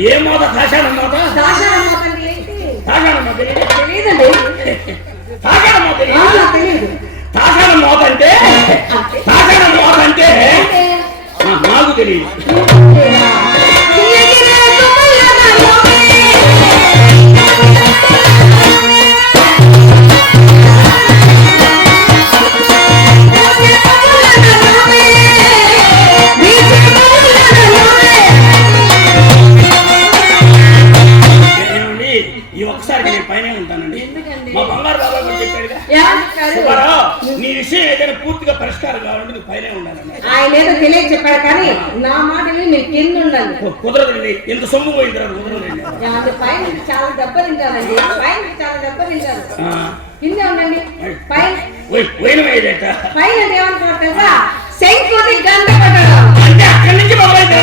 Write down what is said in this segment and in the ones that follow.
ఏ మోత తాషాఢం మోత? దాశాల మోత అంటే తాషాఢం మోత. తెలియదండి. తెలియదు. అంటే? మోత నాకు తెలియదు. నీ విషయం ఏదైనా పూర్తిగా పరిష్కారం కావాలంటే నువ్వు పైనే ఉండాలండి ఆయన ఏదో తెలియక చెప్పాడు కానీ నా మాటలు మీరు కింద ఉండాలి. కుదరదండి. ఎంత సొమ్ము పోయిన తర్వాత కుదరదండి. పైన చాలా దెబ్బ తింటారండి పైన చాలా దెబ్బ తింటారు ఆ, కింద ఉండండి. పైన పైన ఏమనుకోవడం తెలుసా శంకుని గంట కొట్టడం అంటే అక్కడి నుంచి మొదలైతే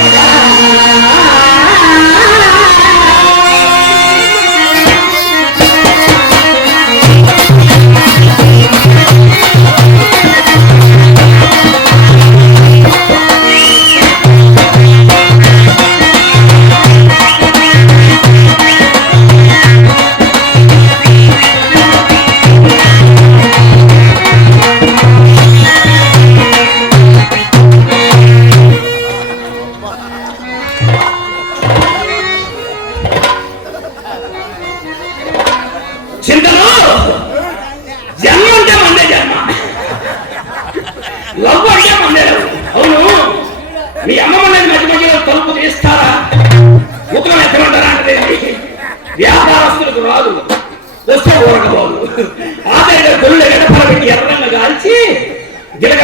లవ్ అంటే మందే అవును. మీ అమ్మ మండలి మధ్య మధ్యలో తలుపు తీస్తారా? ముఖం ఎత్తమంటారా అంటే వ్యాపారస్తులకు రాదు. వస్తే ఊరకపోదు ఆదాయ గొల్లు ఎడపల పెట్టి ఎర్రంగా కాల్చి గిడక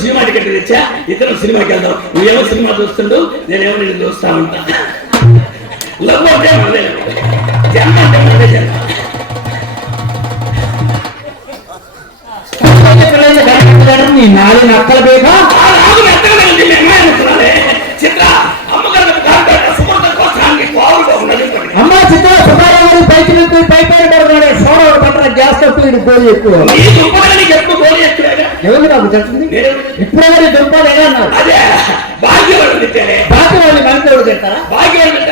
సినిమా టికెట్ తెచ్చా ఇద్దరం సినిమాకి వెళ్దాం నువ్వేమో సినిమా చూస్తుండు నేనేమో నేను చూస్తా ఉంటా లవ్ అంటే మనదే లవ్. జన్మ అంటే మనదే జన్మ నీ నాలుగు నక్కల బేక. చిత్ర. అమ్మ చిత్ర సుబ్బారావు పై పైన పడుతున్నాడు పట్ల గ్యాస్ కప్పు ఇది పోయి ఎక్కువ ఎవరు నాకు నేనెవరు? ఇప్పుడే దుంపాలేదా అన్నారు?